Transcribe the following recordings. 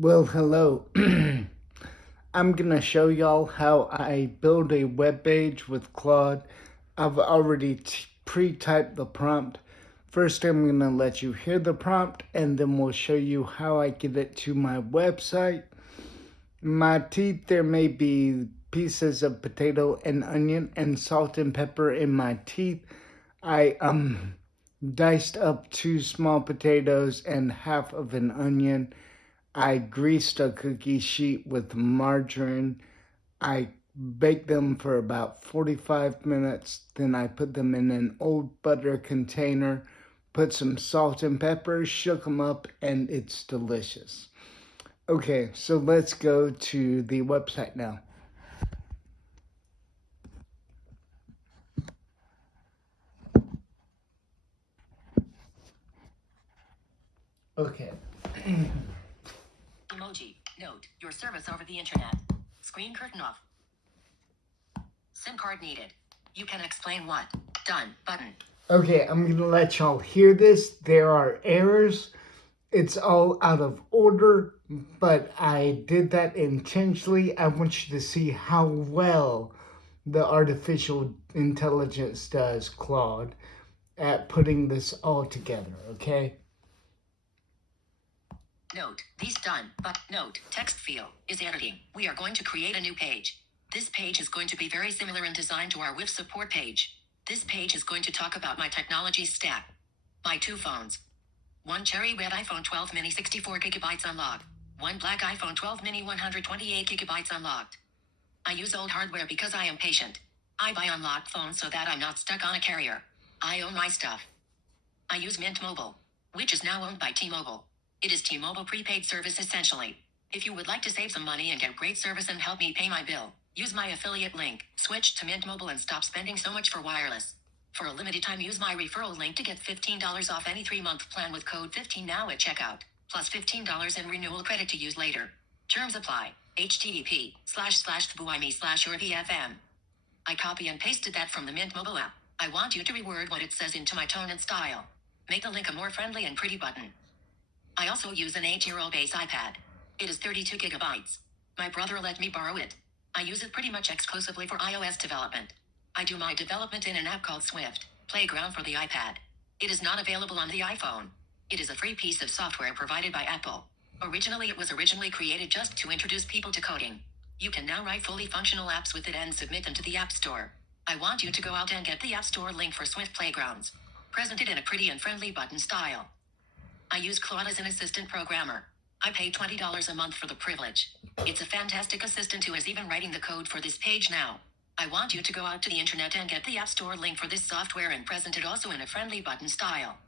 Well, hello. I'm gonna show y'all how I build a web page with Claude. I've already pre-typed the prompt. First, I'm gonna let you hear the prompt, and then we'll show you how I get it to my website. My teeth, there may be pieces of potato and onion and salt and pepper in my teeth. I diced up 2 small potatoes and half of an onion. I greased a cookie sheet with margarine. I baked them for about 45 minutes. Then I put them in an old butter container, put some salt and pepper, shook them up, and it's delicious. Okay, so let's go to the website now. Okay. Emoji. Note. Your service over the internet. Screen curtain off. SIM card needed. You can explain what. Done. Button. Okay, I'm gonna let y'all hear this. There are errors. It's all out of order, but I did that intentionally. I want you to see how well the artificial intelligence does, Claude, at putting this all together, okay? Note. These done. But note. Text field is editing. We are going to create a new page. This page is going to be very similar in design to our WIF support page. This page is going to talk about my technology stack. My 2 phones. One cherry red iPhone 12 mini 64 gigabytes unlocked. One black iPhone 12 mini 128 gigabytes unlocked. I use old hardware because I am patient. I buy unlocked phones so that I'm not stuck on a carrier. I own my stuff. I use Mint Mobile, which is now owned by T-Mobile. It is T-Mobile prepaid service essentially. If you would like to save some money and get great service and help me pay my bill, use my affiliate link, switch to Mint Mobile and stop spending so much for wireless. For a limited time, use my referral link to get $15 off any 3-month plan with code 15 now at checkout, plus $15 in renewal credit to use later. Terms apply. http://thbuime/urvfm. I copy and pasted that from the Mint Mobile app. I want you to reword what it says into my tone and style. Make the link a more friendly and pretty button. I also use an 8-year-old base iPad. It is 32 gigabytes. My brother let me borrow it. I use it pretty much exclusively for iOS development. I do my development in an app called Swift Playground for the iPad. It is not available on the iPhone. It is a free piece of software provided by Apple. Originally, it was created just to introduce people to coding. You can now write fully functional apps with it and submit them to the App Store. I want you to go out and get the App Store link for Swift Playgrounds. Presented in a pretty and friendly button style. I use Claude as an assistant programmer. I pay $20 a month for the privilege. It's a fantastic assistant who is even writing the code for this page now. I want you to go out to the internet and get the App Store link for this software and present it also in a friendly button style.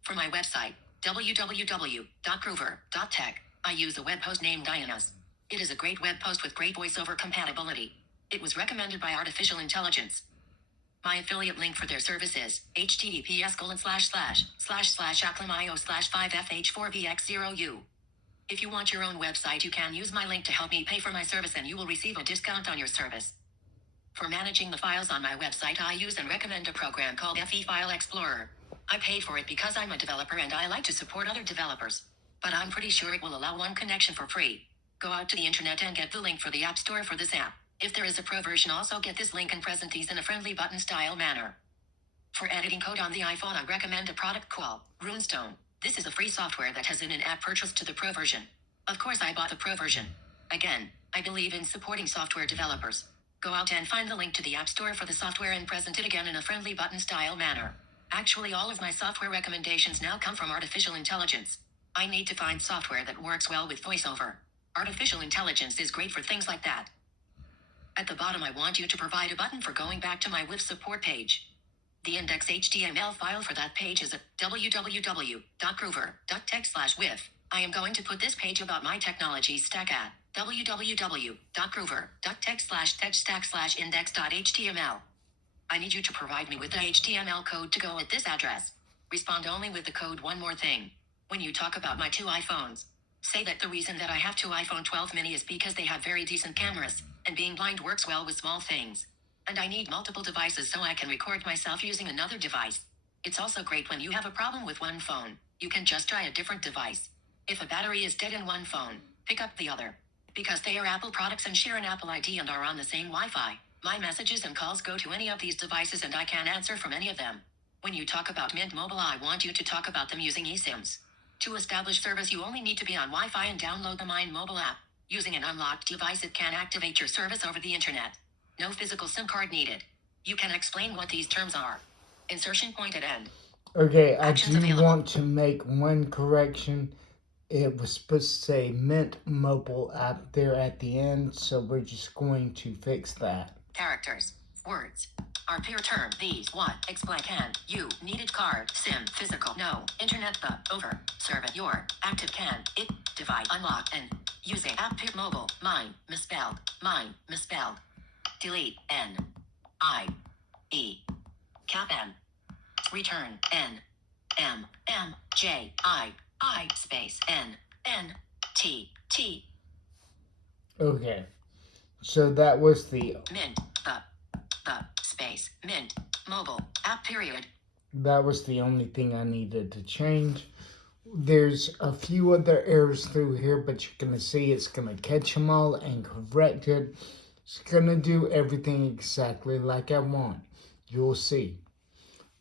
For my website, www.groover.tech, I use a web host named Diana's. It is a great web host with great voiceover compatibility. It was recommended by artificial intelligence. My affiliate link for their service is https://acclamio/5fh4vx0u. If you want your own website, you can use my link to help me pay for my service and you will receive a discount on your service. For managing the files on my website, I use and recommend a program called FE File Explorer. I paid for it because I'm a developer and I like to support other developers. But I'm pretty sure it will allow one connection for free. Go out to the internet and get the link for the App Store for this app. If there is a pro version, also get this link and present these in a friendly button style manner. For editing code on the iPhone, I recommend a product called Runestone. This is a free software that has an in-app purchase to the pro version. Of course, I bought the pro version. Again, I believe in supporting software developers. Go out and find the link to the App Store for the software and present it again in a friendly button style manner. Actually, all of my software recommendations now come from artificial intelligence. I need to find software that works well with voiceover. Artificial intelligence is great for things like that. At the bottom, I want you to provide a button for going back to my WIF support page. The index.html file for that page is at www.groover.tech/WIF. I am going to put this page about my technology stack at www.groover.tech/techstack/index.html. I need you to provide me with the HTML code to go at this address. Respond only with the code. One more thing. When you talk about my 2 iPhones, say that the reason that I have 2 iPhone 12 mini is because they have very decent cameras, and being blind works well with small things. And I need multiple devices so I can record myself using another device. It's also great when you have a problem with one phone. You can just try a different device. If a battery is dead in one phone, Pick up the other. Because they are Apple products and share an Apple ID and are on the same Wi-Fi, my messages and calls go to any of these devices and I can answer from any of them. When you talk about Mint Mobile, I want you to talk about them using eSIMs. To establish service, you only need to be on Wi-Fi and download the Mind Mobile app. Using an unlocked device, it can activate your service over the internet. No physical SIM card needed. You can explain what these terms are. Insertion point at end. Okay, I Actions do available. want to make one correction. It was supposed to say Mint Mobile app there at the end, so we're just going to fix that. Characters. Words. Are peer term. These. What. Explain. Can. You. Needed card. SIM. Physical. No. Internet. The. Over. Service. Your. Active. Can. It. Device. Unlock. And. Using. App. Peer. Mobile. Mine. Misspelled. Mine. Misspelled. Delete. N. I. E. Cap. N. Return. N. M. M. J. I. Space. N. N. T. T. Okay, so that was the Mint. The. Space. Mint. Mobile. App. Period. that was the only thing I needed to change. There's a few other errors through here, but you're gonna see it's gonna catch them all and correct it. It's gonna do everything exactly like I want. You'll see.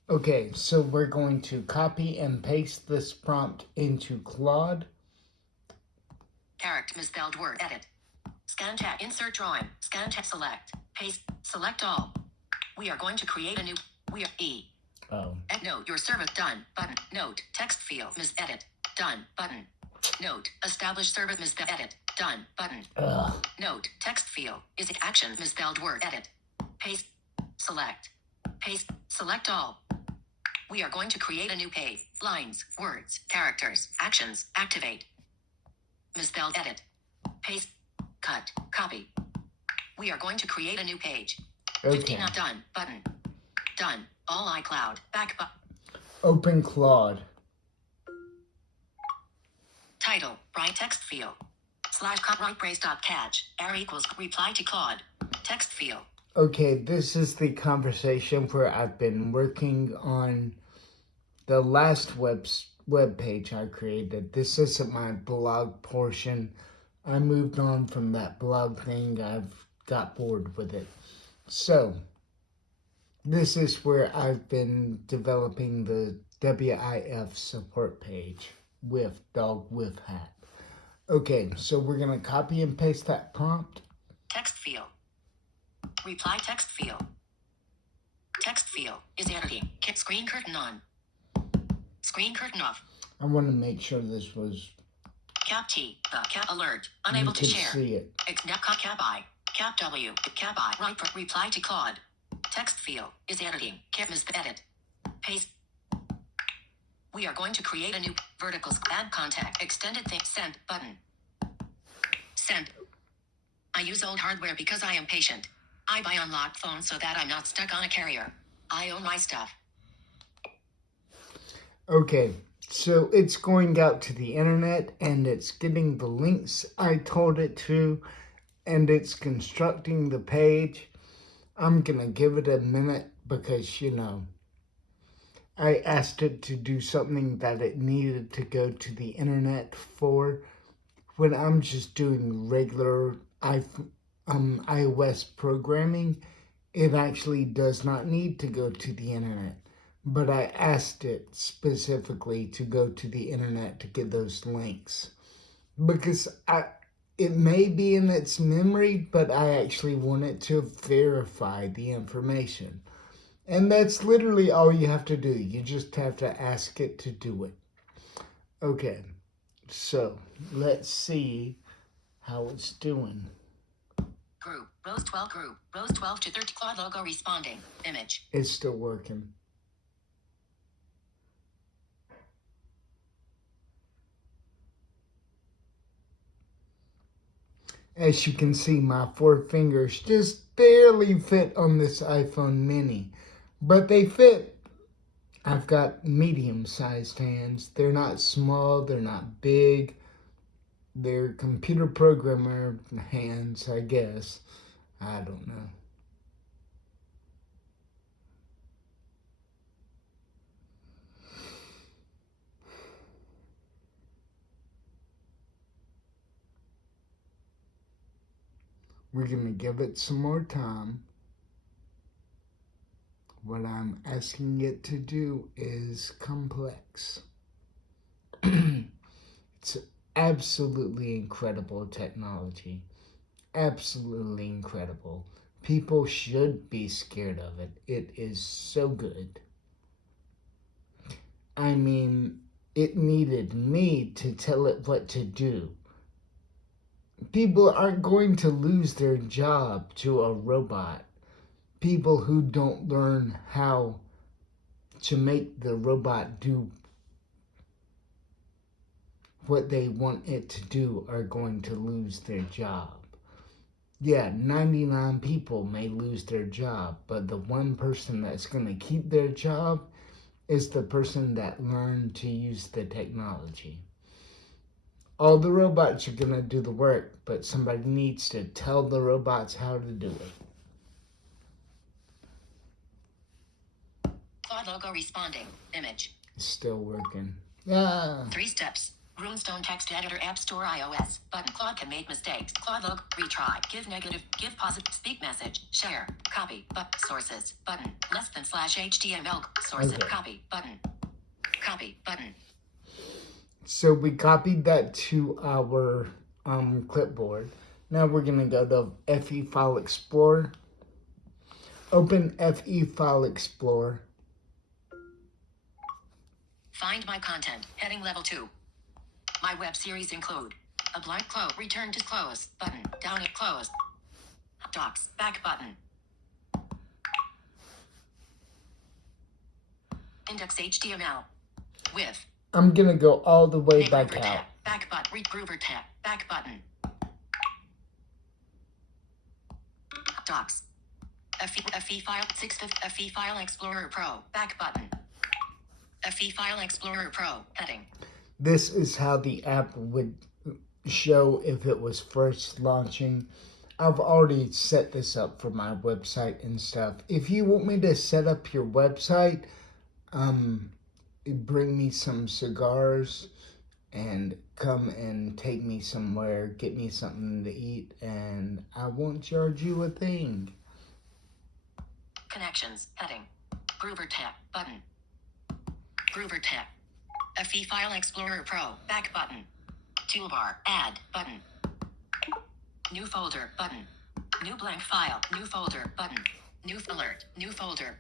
Okay, so we're going to copy and paste this prompt into Claude. Character. Misspelled word. Edit. Scan tab. Insert drawing. Scan tab. Select. Paste. Select all. We are going to create a new. We are E. Oh, Note. Your service. Done. Button. Note. Text field. Edit. Done. Button. Note. Establish service. Edit. Done. Button. Note. Text field. Is it action? Misspelled word. Edit. Paste. Select. Paste. Select all. We are going to create a new page. Lines. Words. Characters. Actions. Activate. Misspelled. Edit. Paste. Cut. Copy. We are going to create a new page. okay. 15 not done. Button. Done. All iCloud. Back button. Open Claude. Title. Right text field. Slash cut right brace dot catch. Error equals reply to Claude. Text field. Okay, this is the conversation where I've been working on the last web page I created. This isn't my blog portion. I moved on from that blog thing. I've got bored with it. So, this is where I've been developing the WIF support page with dog with hat. Okay, so we're going to copy and paste that prompt. Text field. Reply text field. Text field is editing. Screen curtain on. Screen curtain off. I want to make sure this was. Cap T. The cap alert. Unable to you can share. see it. Cap I. Cap W. Cap I. Right. Reply to Claude. Text field is editing. Cap is edit. Paste. We are going to create a new vertical add contact extended thing. Send button. Send. I use old hardware because I am patient. I buy unlocked phones so that I'm not stuck on a carrier. I own my stuff. Okay, so it's going out to the internet and it's getting the links I told it to and it's constructing the page. I'm gonna give it a minute because, I asked it to do something that it needed to go to the internet for. When I'm just doing regular iOS programming, it actually does not need to go to the internet. But I asked it specifically to go to the internet to get those links. Because it may be in its memory, but I actually want it to verify the information. And that's literally all you have to do. You just have to ask it to do it. Okay, so let's see how it's doing. Group. Rows 12 group. Rows 12 to 30. Claude logo responding. Image. It's still working. As you can see, my 4 fingers just barely fit on this iPhone mini. But they fit. I've got medium-sized hands. They're not small, they're not big. They're computer programmer hands, I guess. I don't know. We're going to give it some more time. What I'm asking it to do is complex. It's absolutely incredible technology. Absolutely incredible. People should be scared of it. It is so good. I mean, it needed me to tell it what to do. People aren't going to lose their job to a robot. People who don't learn how to make the robot do what they want it to do are going to lose their job. Yeah, 99 people may lose their job, but the one person that's going to keep their job is the person that learned to use the technology. All the robots are going to do the work, but somebody needs to tell the robots how to do it. Claude logo responding. Image. It's still working. Ah. 3 steps. Runestone text editor App Store iOS. Button. Claude can make mistakes. Claude logo. Retry. Give negative. Give positive. Speak message. Share. Copy. But sources. Button. Less than /HTML. Sources. Okay. Copy. Button. Copy. Button. So we copied that to our clipboard. Now we're going to go to FE File Explorer. Open FE File Explorer. Find my content. Heading level 2. My web series include a blank close. Return to close. Button. Down it. Close. Docs. Back button. Index HTML. With. I'm going to go all the way Make back Groover out. tab. Back button. Read Groover tab. Back button. Docs. FE file 650 FE File Explorer Pro. Back button. FE File Explorer Pro. Heading. This is how the app would show if it was first launching. I've already set this up for my website and stuff. If you want me to set up your website, bring me some cigars and come and take me somewhere, get me something to eat, and I won't charge you a thing. Connections. Heading. Groover tab. Button. Groover tab. FE File Explorer Pro. Back button. Toolbar. Add button. New folder button. New blank file. New folder button. New alert. New folder.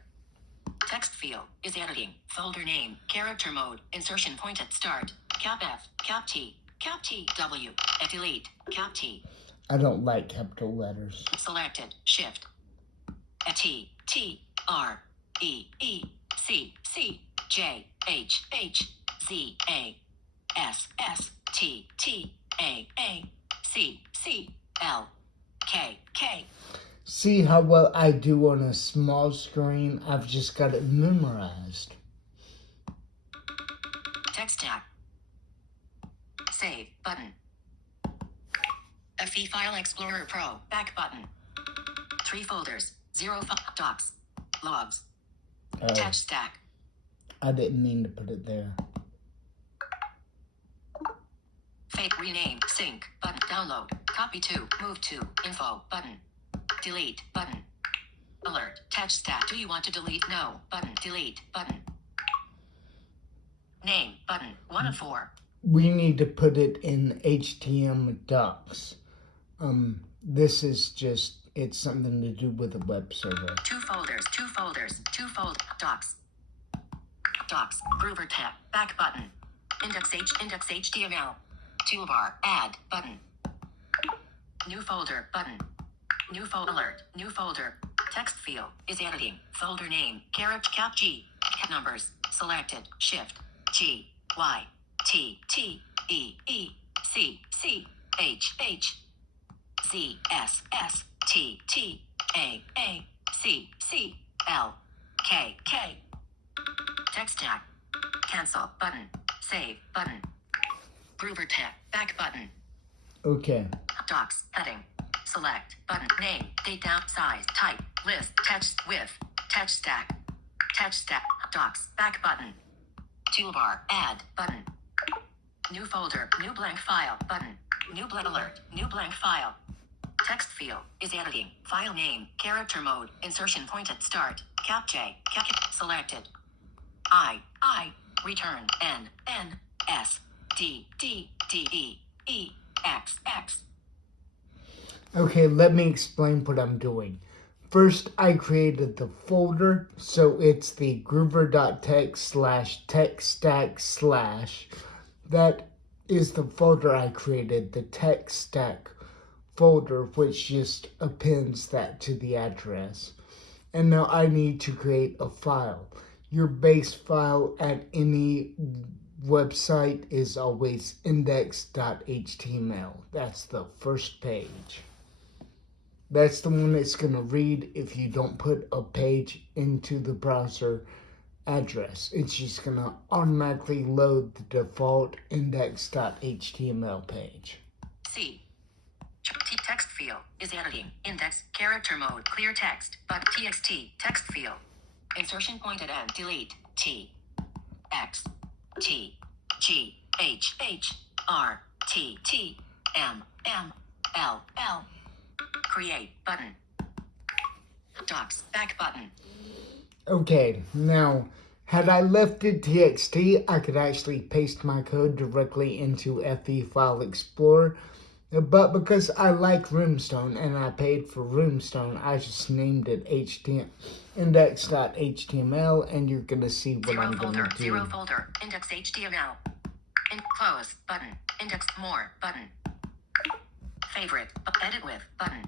Text field is editing. Folder name. Character mode. Insertion point at start. Cap F. Cap T. Cap T. W. Delete. Cap T. I don't like capital letters. Selected. Shift. T. T. R. E. E. C. C. J. H. H. Z. A. S. S. T. T. A. A. C. C. L. K. K. See how well I do on a small screen? I've just got it memorized. Text tag. Save button. FE File Explorer Pro. Back button. 3 folders. 0 docs. Logs. Text stack. I didn't mean to put it there. Fake rename. Sync button. Download. Copy to. Move to. Info button. Delete button. Alert. Text stack. Do you want to delete? No button. Delete button. Name button. 1 of 4. We need to put it in HTML docs. This is just, it's something to do with a web server. 2 folders. 2 folders. 2 fold. Docs. Docs. Groover tab. Back button. Index HTML. Toolbar. Add button. New folder button. New folder alert. New folder. Text field is editing. Folder name. Character cap G. Numbers. Selected. Shift. G. Y. T. T. E. E. C. C. H. H. Z. S. S. T. T. A. A. C. C. L. K. K. Text tag. Cancel button. Save button. Groover tab. Back button. Okay. Docs. Heading. Select. Button. Name. Date down. Size. Type. List. Text. Width. Text stack. Text stack. Docs. Back button. Toolbar. Add. Button. New folder. New blank file. Button. New blank alert. New blank file. Text field is editing. File name, character mode, insertion point at start, captcha, selected. Return, N, S, D, E, X. Okay, let me explain what I'm doing. First, I created the folder, so it's the groover.txt/tech stack/. That is the folder I created, the tech stack folder, which just appends that to the address. And now I need to create a file. Your base file at any website is always index.html. That's the first page. That's the one it's going to read if you don't put a page into the browser address. It's just going to automatically load the default index.html page. C. Text field is editing. Index, character mode, clear text, but txt, text field. Insertion point at end, delete, T, X, T, G, H, R, T, M, L. Create button. Docs, back button. Okay, now, had I left it txt, I could actually paste my code directly into FE File Explorer. But because I like Roomstone and I paid for Roomstone, I just named it index.html, and you're going to see what I'm going to do. Zero folder, index HTML. Close button, index more button. Favorite, edit with button.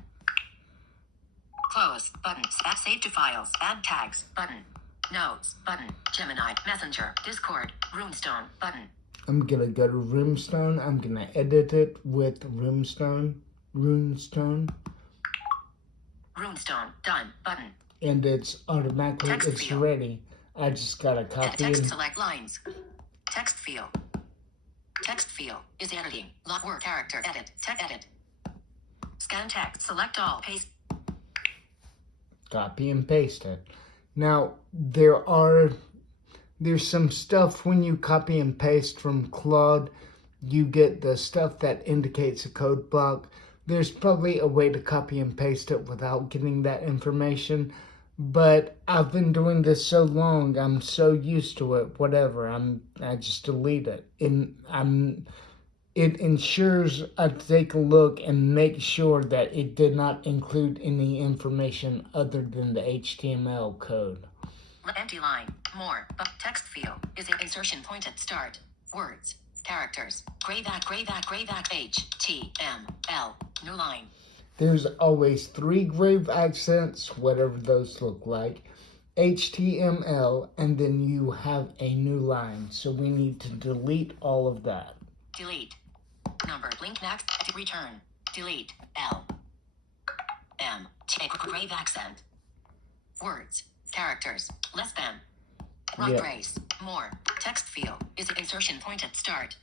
Close button, save to files, add tags button. Notes button, Gemini, Messenger, Discord, Roomstone button. I'm going to go to Roomstone. I'm going to edit it with Runestone, done, button. and it's automatically, Text it's field. ready. I just got to copy Text and select lines. Text field. Text field is editing. Lock word character edit. Text edit. Scan text. Select all. Paste. copy and paste it. Now, there's some stuff when you copy and paste from Claude, you get the stuff that indicates a code block. There's probably a way to copy and paste it without getting that information, but I've been doing this so long, I'm so used to it, whatever, I just delete it. It ensures I take a look and make sure that it did not include any information other than the HTML code. Empty line. More. But text field is an insertion point at start. Words. Characters. Gray back. H. T. M. L. New line. There's always 3 grave accents, whatever those look like, HTML, and then you have a new line. So we need to delete all of that. Delete. Number. Link next. Return. Delete. L. M. T. Grave accent. Words. Characters. Less than. Right Yeah. brace. More. Text field is an insertion point at start.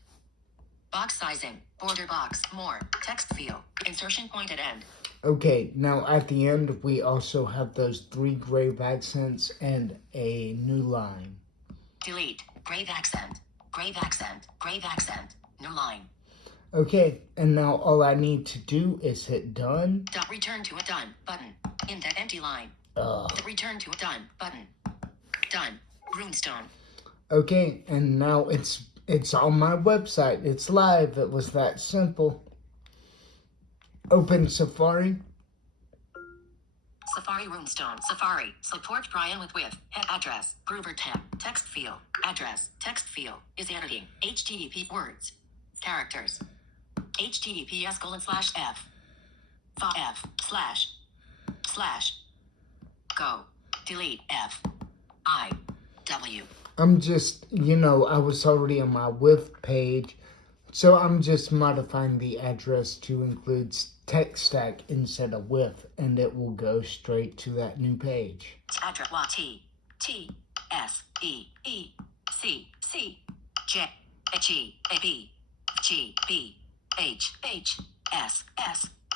Box sizing. Border box. More. Text field. Insertion point at end. Okay, now at the end, we also have those 3 grave accents and a new line. Delete. Grave accent. New line. Okay, and now all I need to do is hit done. Return to a done button. In the empty line. Return to a done button. Done. Runestone. Okay, and now it's on my website. It's live. It was that simple. Open Safari. Safari Runestone. Safari. Support Brian with head address. Groover tab. Text field. Address. Text field is editing. HTTP words. Characters. HTTPS:/F. F// Go. Delete F. I. W. I'm just, I was already on my WIF page, so I'm just modifying the address to include tech stack instead of WIF, and it will go straight to that new page. Address T. S. E. C. J. G. B. G. B. H. S.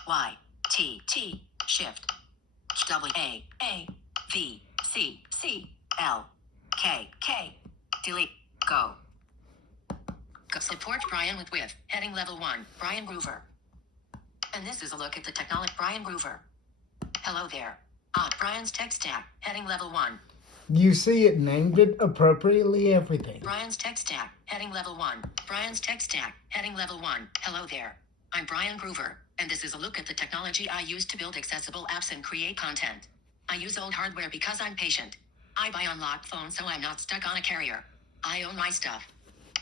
Y. T. Shift. W. A. V. C. L. K. Delete. Go. Support Brian with heading level 1. Brian Groover. And this is a look at the technology. Brian Groover. Hello there. Brian's tech stack, heading level 1. You see, it named it appropriately everything. Brian's tech stack, heading level 1. Brian's tech stack, heading level 1. Hello there. I'm Brian Groover, and this is a look at the technology I use to build accessible apps and create content. I use old hardware because I'm patient. I buy unlocked phones so I'm not stuck on a carrier. I own my stuff.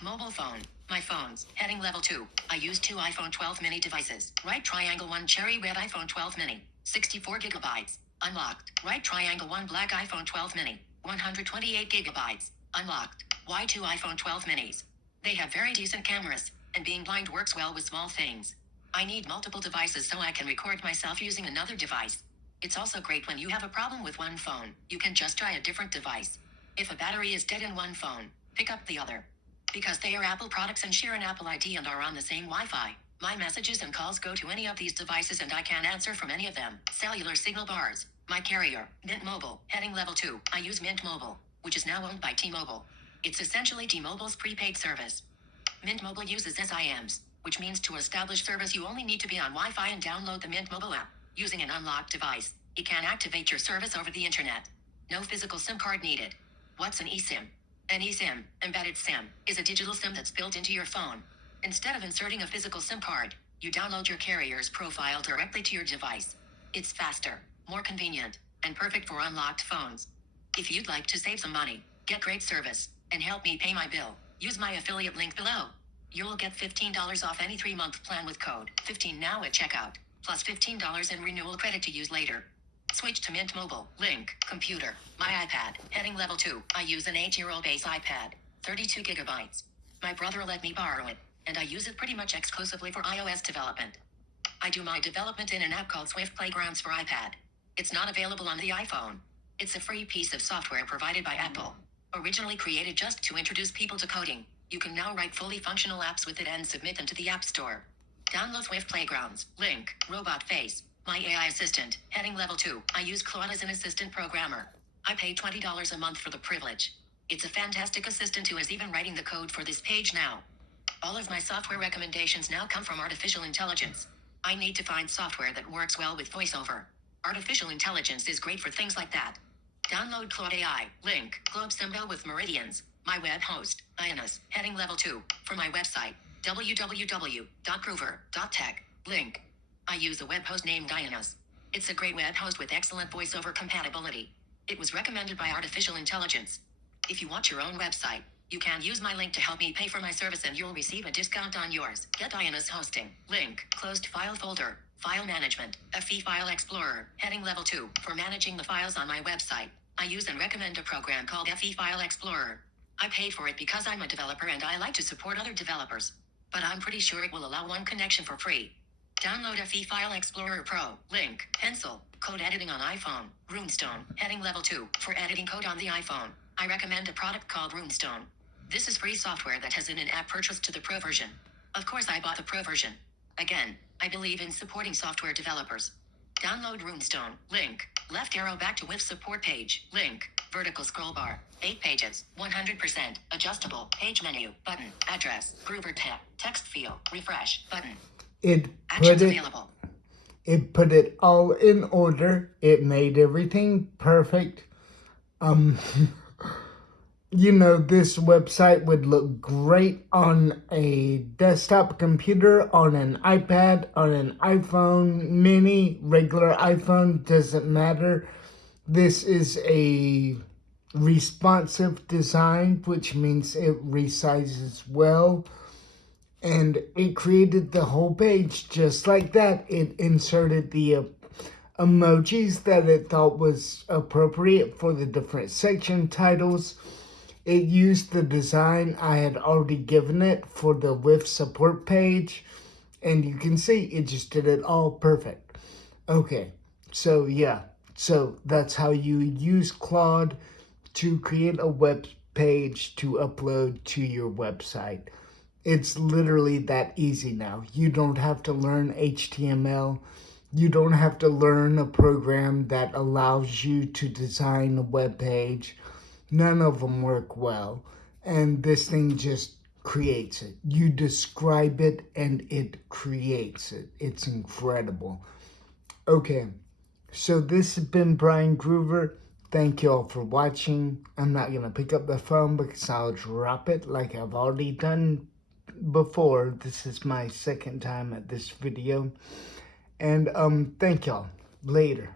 Mobile phone. My phones. Heading level 2. I use 2 iPhone 12 mini devices. Right triangle 1 cherry red iPhone 12 mini. 64 gigabytes. Unlocked. Right triangle 1 black iPhone 12 mini. 128 gigabytes. Unlocked. Y2 iPhone 12 minis. They have very decent cameras, and being blind works well with small things. I need multiple devices so I can record myself using another device. It's also great when you have a problem with one phone. You can just try a different device. If a battery is dead in one phone, pick up the other. Because they are Apple products and share an Apple ID and are on the same Wi-Fi, my messages and calls go to any of these devices and I can answer from any of them. Cellular signal bars. My carrier, Mint Mobile, heading level 2. I use Mint Mobile, which is now owned by T-Mobile. It's essentially T-Mobile's prepaid service. Mint Mobile uses SIMs, which means to establish service you only need to be on Wi-Fi and download the Mint Mobile app. Using an unlocked device, it can activate your service over the internet. No physical SIM card needed. What's an eSIM? An eSIM, embedded SIM, is a digital SIM that's built into your phone. Instead of inserting a physical SIM card, you download your carrier's profile directly to your device. It's faster, more convenient, and perfect for unlocked phones. If you'd like to save some money, get great service, and help me pay my bill, use my affiliate link below. You'll get $15 off any 3-month plan with code 15 now at checkout, plus $15 in renewal credit to use later. Switch to Mint Mobile. Link. Computer. My iPad. Heading level 2. I use an 8-year-old base iPad. 32 gigabytes. My brother let me borrow it, and I use it pretty much exclusively for iOS development. I do my development in an app called Swift Playgrounds for iPad. It's not available on the iPhone. It's a free piece of software provided by Apple. Originally created just to introduce people to coding, you can now write fully functional apps with it and submit them to the App Store. Download Swift Playgrounds. Link. Robot Face. My AI assistant, heading level 2. I use Claude as an assistant programmer. I pay $20 a month for the privilege. It's a fantastic assistant who is even writing the code for this page now. All of my software recommendations now come from artificial intelligence. I need to find software that works well with voiceover. Artificial intelligence is great for things like that. Download Claude AI. Link. Globe symbol with meridians. My web host, Ionus, heading level 2. For my website, www.groover.tech. Link. I use a web host named Ionus. It's a great web host with excellent voiceover compatibility. It was recommended by artificial intelligence. If you want your own website, you can use my link to help me pay for my service and you'll receive a discount on yours. Get Ionus hosting. Link. Closed file folder. File management. FE File Explorer. Heading level 2. For managing the files on my website, I use and recommend a program called FE File Explorer. I paid for it because I'm a developer and I like to support other developers. But I'm pretty sure it will allow one connection for free. Download FE File Explorer Pro. Link. Pencil. Code editing on iPhone. Runestone. Heading level 2. For editing code on the iPhone, I recommend a product called Runestone. This is free software that has an in-app purchase to the Pro version. Of course I bought the Pro version. Again, I believe in supporting software developers. Download Runestone. Link. Left arrow back to with support page. Link. Vertical scroll bar. 8 pages. 100%. Adjustable. Page menu. Button. Address. Groover tab. Text field. Refresh. Button. Actions available. It put it all in order. It made everything perfect. This website would look great on a desktop computer, on an iPad, on an iPhone mini, regular iPhone, doesn't matter. This is a responsive design, which means it resizes well. And it created the whole page just like that. It inserted the emojis that it thought was appropriate for the different section titles. It used the design I had already given it for the with support page. And you can see it just did it all perfect. Okay, so yeah. So that's how you use Claude to create a web page to upload to your website. It's literally that easy now. You don't have to learn HTML. You don't have to learn a program that allows you to design a web page. None of them work well. And this thing just creates it. You describe it and it creates it. It's incredible. Okay, so this has been Brian Groover. Thank you all for watching. I'm not going to pick up the phone because I'll drop it like I've already done before. This is my second time at this video. And thank y'all. Later.